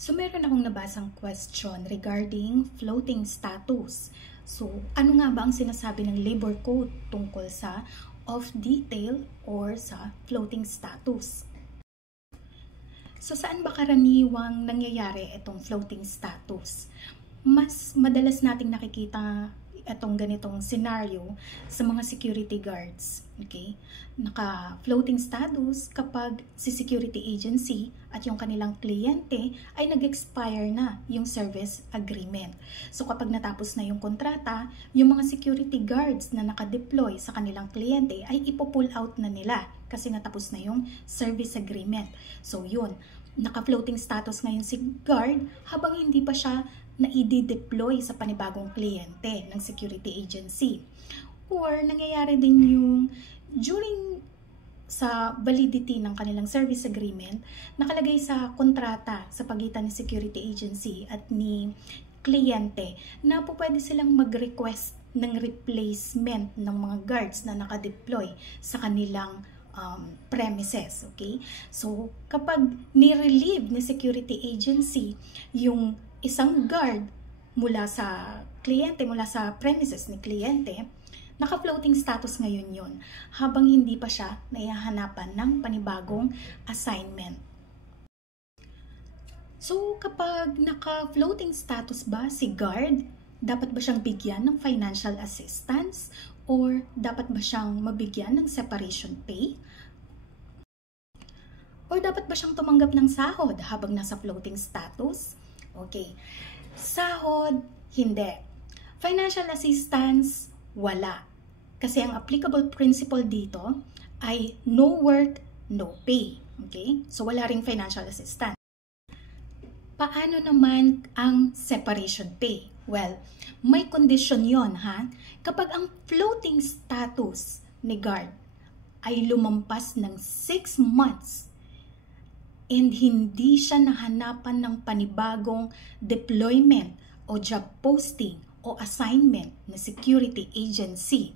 So, meron akong nabasang question regarding floating status. So, ano nga ba ang sinasabi ng labor code tungkol sa off detail or sa floating status? So, saan ba karaniwang nangyayari itong floating status? Mas madalas nating nakikita itong ganitong scenario sa mga security guards. Okay? Naka-floating status kapag si security agency at yung kanilang kliyente ay nag-expire na yung service agreement. So kapag natapos na yung kontrata, yung mga security guards na naka-deploy sa kanilang kliyente ay ipo-pull out na nila kasi natapos na yung service agreement. So yun, naka-floating status ngayon si guard habang hindi pa siya na i-deploy sa panibagong kliyente ng security agency. Or nangyayari din yung during sa validity ng kanilang service agreement, nakalagay sa kontrata sa pagitan ni security agency at ni kliyente na po pwede silang mag-request ng replacement ng mga guards na nakadeploy sa kanilang premises. Okay? So, kapag ni-relieve ni security agency yung isang guard mula sa kliyente, mula sa premises ni kliyente, naka-floating status ngayon yun habang hindi pa siya naihahanapan ng panibagong assignment. So, kapag naka-floating status ba si guard, dapat ba siyang bigyan ng financial assistance or dapat ba siyang mabigyan ng separation pay? Or dapat ba siyang tumanggap ng sahod habang nasa floating status? Okay. Sahod, hindi. Financial assistance, wala. Kasi ang applicable principle dito ay no work, no pay. Okay? So wala ring financial assistance. Paano naman ang separation pay? Well, may condition yon ha. Kapag ang floating status ni guard ay lumampas ng 6 months and hindi siya nahanapan ng panibagong deployment o job posting o assignment na security agency,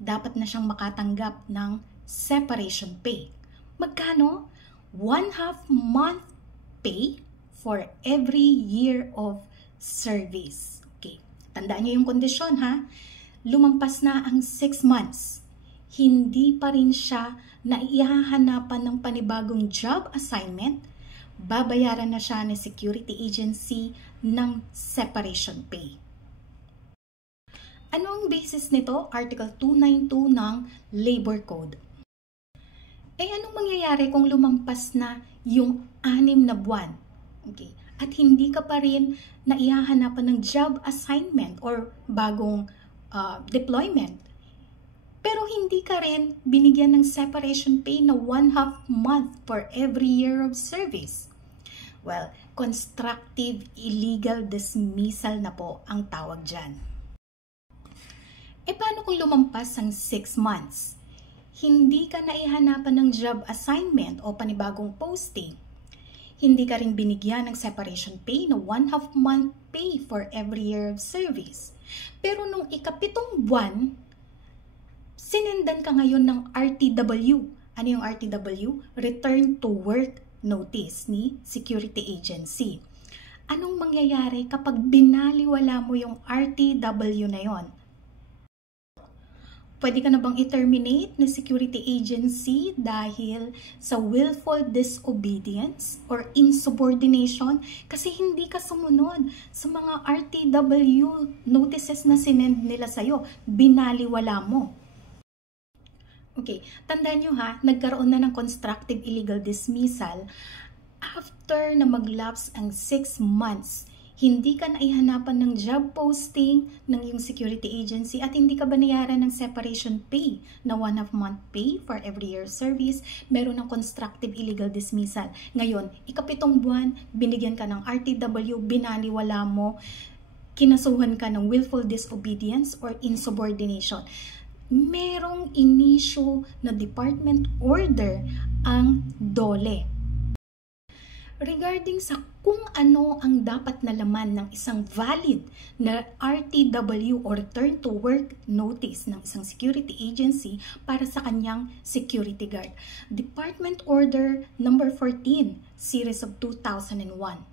dapat na siyang makatanggap ng separation pay. Magkano? 1/2 month pay for every year of service. Okay. Tandaan niyo yung kondisyon ha. Lumampas na ang 6 months. Hindi pa rin siya na ihahanapan ng panibagong job assignment, babayaran na siya ng security agency ng separation pay. Ano ang basis nito? Article 292 ng Labor Code. Anong mangyayari kung lumampas na yung 6 na buwan? Okay. At hindi ka pa rin na ihahanapan ng job assignment or bagong deployment. Pero hindi ka rin binigyan ng separation pay na 1/2 month for every year of service. Well, constructive illegal dismissal na po ang tawag dyan. Paano kung lumampas ang 6 months? Hindi ka naihanapan ng job assignment o panibagong posting. Hindi ka rin binigyan ng separation pay na 1/2 month pay for every year of service. Pero nung ika-7 buwan, sinendan ka ngayon ng RTW. Ano yung RTW? Return to Work Notice ni Security Agency. Anong mangyayari kapag binaliwala mo yung RTW na yon? Pwede ka na bang i-terminate ni Security Agency dahil sa willful disobedience or insubordination kasi hindi ka sumunod sa mga RTW notices na sinend nila sa'yo? Binaliwala mo. Okay, tandaan nyo ha, nagkaroon na ng constructive illegal dismissal after na mag-lapse ang 6 months. Hindi ka naihanapan ng job posting ng iyong security agency at hindi ka banayaran ng separation pay na 1/2 month pay for every year service, meron ng constructive illegal dismissal. Ngayon, ika-7 buwan, binigyan ka ng RTW, binaliwala mo, kinasuhan ka ng willful disobedience or insubordination. Merong inisyu na department order ang DOLE regarding sa kung ano ang dapat na laman ng isang valid na RTW or Return to Work Notice ng isang security agency para sa kanyang security guard. Department Order number 14, Series of 2001.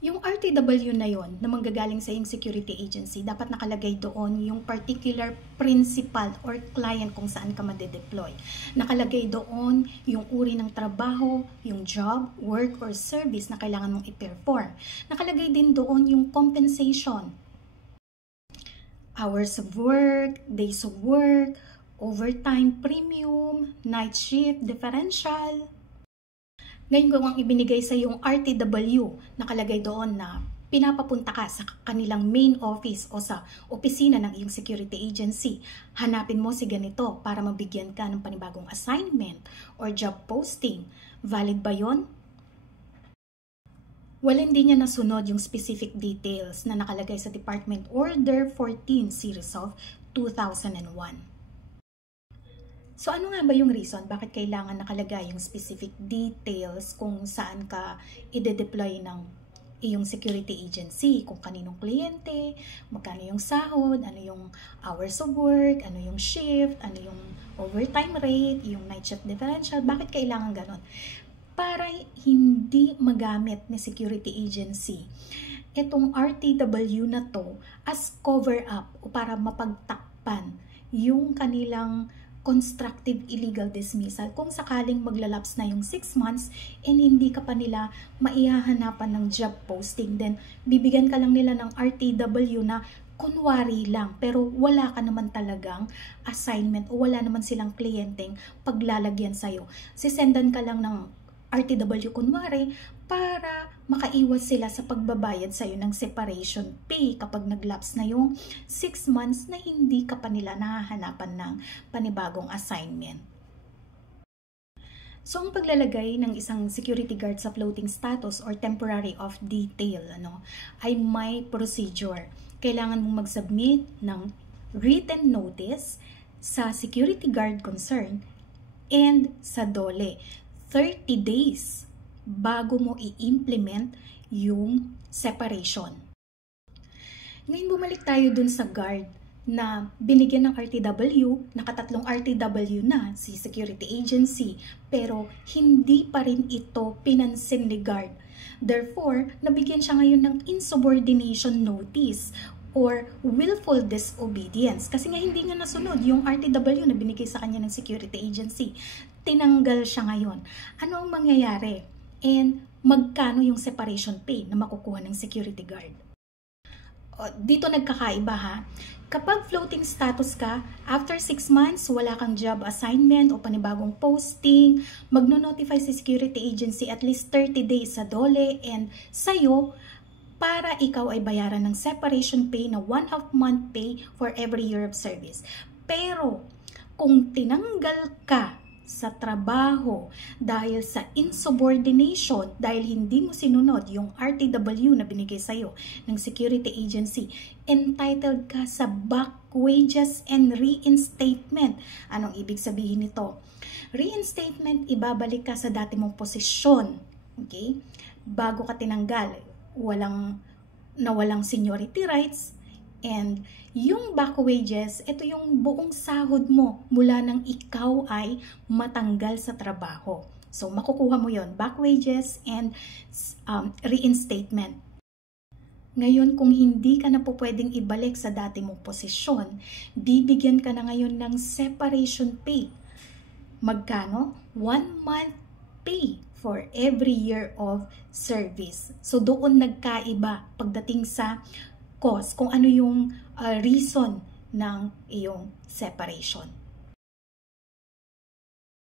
Yung RTW na yon na manggagaling sa iyong security agency, dapat nakalagay doon yung particular principal or client kung saan ka madedeploy. Nakalagay doon yung uri ng trabaho, yung job, work, or service na kailangan mong i-perform. Nakalagay din doon yung compensation. Hours of work, days of work, overtime premium, night shift differential. Ngayon kung ang ibinigay sa yung RTW, nakalagay doon na pinapapunta ka sa kanilang main office o sa opisina ng iyong security agency. Hanapin mo si ganito para mabigyan ka ng panibagong assignment or job posting. Valid ba yon? Wala, hindi niya nasunod yung specific details na nakalagay sa Department Order 14 Series of 2001. So ano nga ba yung reason bakit kailangan nakalagay yung specific details kung saan ka ide-deploy ng iyong security agency, kung kaninong kliyente, magkano yung sahod, ano yung hours of work, ano yung shift, ano yung overtime rate, yung night shift differential, bakit kailangan ganon? Para hindi magamit ni security agency itong RTW na to as cover up o para mapagtakpan yung kanilang constructive illegal dismissal kung sakaling maglalaps na yung 6 months and hindi ka pa nila maihahanapan ng job posting. Then, bibigyan ka lang nila ng RTW na kunwari lang pero wala ka naman talagang assignment o wala naman silang kliyenteng paglalagyan sa'yo. Sisendan ka lang ng RTW kunwari para makaiwas sila sa pagbabayad sa'yo ng separation pay kapag naglaps na yung 6 months na hindi ka pa nila nahahanapan ng panibagong assignment. So, ang paglalagay ng isang security guard sa floating status or temporary off detail ay may procedure. Kailangan mong mag-submit ng written notice sa security guard concerned and sa DOLE. 30 days bago mo i-implement yung separation. Ngayon bumalik tayo dun sa guard na binigyan ng RTW, nakatatlong RTW na si security agency, pero hindi pa rin ito pinansin ni guard. Therefore, nabigyan siya ngayon ng insubordination notice or willful disobedience kasi nga hindi nga nasunod yung RTW na binigay sa kanya ng security agency. Tinanggal siya ngayon. Ano ang mangyayari? And magkano yung separation pay na makukuha ng security guard? Dito nagkakaiba ha. Kapag floating status ka, after 6 months, wala kang job assignment o panibagong posting, magno-notify si security agency at least 30 days sa DOLE and sa'yo para ikaw ay bayaran ng separation pay na 1/2 month pay for every year of service. Pero kung tinanggal ka sa trabaho dahil sa insubordination, dahil hindi mo sinunod yung RTW na binigay sa'yo ng security agency, entitled ka sa back wages and reinstatement. Anong ibig sabihin nito? Reinstatement, ibabalik ka sa dati mong posisyon. Okay? Bago ka tinanggal, walang seniority rights. And yung back wages, ito yung buong sahod mo mula nang ikaw ay matanggal sa trabaho. So, makukuha mo yon, back wages and reinstatement. Ngayon, kung hindi ka na po pwedeng ibalik sa dati mong posisyon, bibigyan ka na ngayon ng separation pay. Magkano? 1 month pay for every year of service. So, doon nagkaiba pagdating sa cause, kung ano yung reason ng iyong separation.